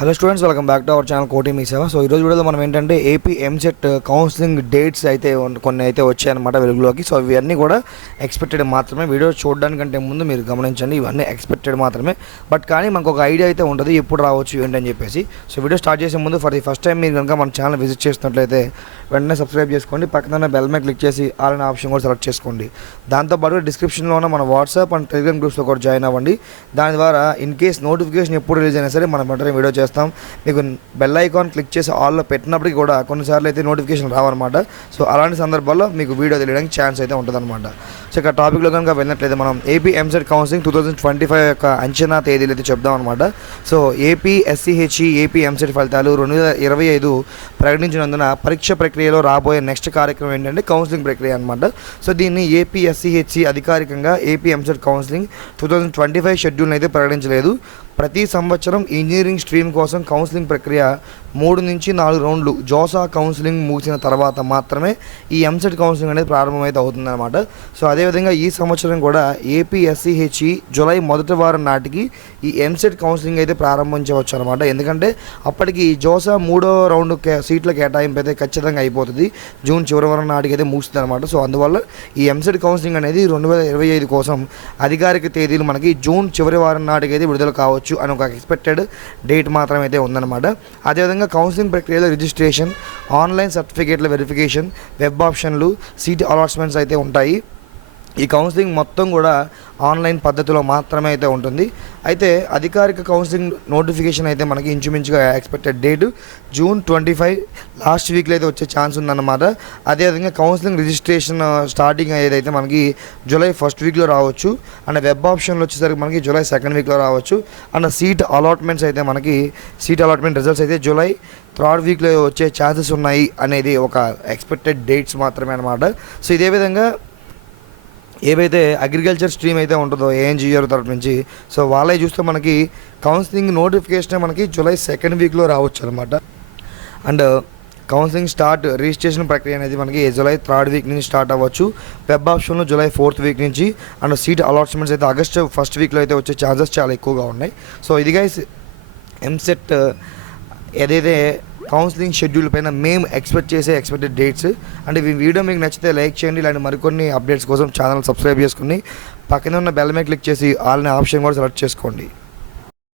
Hello students, welcome back to our channel కోటి మీ సేవ. So ఈరోజు వీడియోలో మనం ఏంటంటే ఏపీ ఎంసెట్ కౌన్సిలింగ్ డేట్స్ అయితే కొన్ని అయితే వచ్చాయన్నమాట వెలుగులోకి. సో ఇవన్నీ కూడా ఎక్స్పెక్టెడ్ మాత్రమే. వీడియో చూడడానికంటే ముందు మీరు గమనించండి, ఇవన్నీ ఎక్స్పెక్టెడ్ మాత్రమే. బట్ కానీ మనకు ఒక ఐడియా అయితే ఉంటుంది ఎప్పుడు రావచ్చు ఏంటని చెప్పేసి. సో వీడియో స్టార్ట్ చేసే ముందు ఫర్ ది ఫస్ట్ టైం మీరు కనుక మన ఛానల్ విజిట్ చేసినట్లయితే వెంటనే సబ్స్క్రైబ్ చేసుకోండి, పక్కన బెల్ మీద క్లిక్ చేసి ఆల్ అనే ఆప్షన్ కూడా సెలెక్ట్ చేసుకోండి. దాంతోపాటు డిస్క్రిప్షన్లో ఉన్న మన వాట్సాప్ అండ్ టెలిగ్రామ్ గ్రూప్స్లో కూడా జాయిన్ అవ్వండి. దాని ద్వారా ఇన్ కేస్ నోటిఫికేషన్ ఎప్పుడు రిలీజ్ అయినా సరే మనం వెంటనే వీడియో చేస్తాం. మీకు బెల్ ఐకాన్ క్లిక్ చేసి ఆల్లో పెట్టినప్పటికీ కూడా కొన్నిసార్లు అయితే నోటిఫికేషన్ రావన్నమాట. సో అలాంటి సందర్భాల్లో మీకు వీడియో తెలియడానికి ఛాన్స్ అయితే ఉంటుందన్నమాట. సో ఇక టాపిక్లో కనుక వెళ్ళినట్లయితే మనం ఏపీ ఎంసెట్ కౌన్సిలింగ్ 2025 యొక్క అంచనా తేదీలు అయితే చెప్దాం అనమాట. So AP SCHE AP EAMCET ఫలితాలు 2025 ప్రకటించినందున పరీక్ష ప్రక్రియలో రాబోయే నెక్స్ట్ కార్యక్రమం ఏంటంటే కౌన్సిలింగ్ ప్రక్రియ అనమాట. సో దీన్ని ఏపీ ఎస్సీహెచ్ఈ అధికారికంగా ఏపీ ఎంసెట్ కౌన్సిలింగ్ 2025 షెడ్యూల్ని అయితే ప్రకటించలేదు. ప్రతి సంవత్సరం ఇంజనీరింగ్ స్ట్రీమ్ కోసం కౌన్సిలింగ్ ప్రక్రియ 3 నుంచి 4 రౌండ్లు జోసా కౌన్సిలింగ్ ముగిసిన తర్వాత మాత్రమే ఈ ఎంసెట్ కౌన్సిలింగ్ అనేది ప్రారంభమైతే అవుతుందన్నమాట. సో అదేవిధంగా ఈ సంవత్సరం కూడా ఏపీ ఎస్సీహెచ్ఈ జూలై మొదటి వారం నాటికి ఈ ఎంసెట్ కౌన్సిలింగ్ అయితే ప్రారంభించవచ్చు అనమాట. ఎందుకంటే అప్పటికి జోసా 3వ రౌండ్ సీట్ల కేటాయింపు అయితే ఖచ్చితంగా అయిపోతుంది. జూన్ చివరి వారం నాటికి అయితే ముగుస్తుంది అనమాట. సో అందువల్ల ఈ ఎంసెట్ కౌన్సిలింగ్ అనేది 2025 కోసం అధికారిక తేదీలు మనకి జూన్ చివరి వారం నాటికి అయితే విడుదల కావచ్చు అని ఒక ఎక్స్పెక్టెడ్ డేట్ మాత్రం అయితే ఉందన్నమాట. అదేవిధంగా కౌన్సిలింగ్ ప్రక్రియలో రిజిస్ట్రేషన్, ఆన్లైన్ సర్టిఫికేట్ల వెరిఫికేషన్, వెబ్ ఆప్షన్లు, సీట్ అలాట్మెంట్స్ అయితే ఉంటాయి. ఈ కౌన్సిలింగ్ మొత్తం కూడా ఆన్లైన్ పద్ధతిలో మాత్రమే అయితే ఉంటుంది. అయితే అధికారిక కౌన్సిలింగ్ నోటిఫికేషన్ అయితే మనకి ఇంచుమించుగా ఎక్స్పెక్టెడ్ డేట్ జూన్ 25 లాస్ట్ వీక్లో అయితే వచ్చే ఛాన్స్ ఉందన్నమాట. అదేవిధంగా కౌన్సిలింగ్ రిజిస్ట్రేషన్ స్టార్టింగ్ ఏదైతే మనకి జూలై 1st వీక్లో రావచ్చు. అండ్ వెబ్ ఆప్షన్లు వచ్చేసరికి మనకి జూలై 2nd వీక్లో రావచ్చు. అండ్ సీట్ అలాట్మెంట్స్ అయితే మనకి సీట్ అలాట్మెంట్ రిజల్ట్స్ అయితే జూలై 3rd వీక్లో వచ్చే ఛాన్సెస్ ఉన్నాయి అనేది ఒక ఎక్స్పెక్టెడ్ డేట్స్ మాత్రమే అనమాట. సో ఇదే విధంగా ఏవైతే అగ్రికల్చర్ స్ట్రీమ్ అయితే ఉంటుందో ఏఎన్జిఆర్ తరఫు నుంచి, సో వాళ్ళే చూస్తే మనకి కౌన్సిలింగ్ నోటిఫికేషన్ మనకి జూలై 2nd వీక్లో రావచ్చు అనమాట. అండ్ కౌన్సిలింగ్ రిజిస్ట్రేషన్ ప్రక్రియ అనేది మనకి జూలై 3rd వీక్ నుంచి స్టార్ట్ అవ్వచ్చు. వెబ్ ఆప్షన్లో జూలై 4th వీక్ నుంచి. అండ్ సీట్ అలాట్మెంట్స్ అయితే ఆగస్ట్ 1st వీక్లో అయితే వచ్చే ఛాన్సెస్ చాలా ఎక్కువగా ఉన్నాయి. సో ఇది గైస్ ఎంసెట్ ఏదైతే కౌన్సిలింగ్ షెడ్యూల్ పైన మేము ఎక్స్పెక్ట్ చేసే ఎక్స్పెక్టెడ్ డేట్స్. అంటే ఈ వీడియో మీకు నచ్చితే లైక్ చేయండి. ఇలాంటి మరికొన్ని అప్డేట్స్ కోసం ఛానల్ సబ్స్క్రైబ్ చేసుకుని పక్కన ఉన్న బెల్ మీద క్లిక్ చేసి ఆల్ అనే ఆప్షన్ కూడా సెలెక్ట్ చేసుకోండి.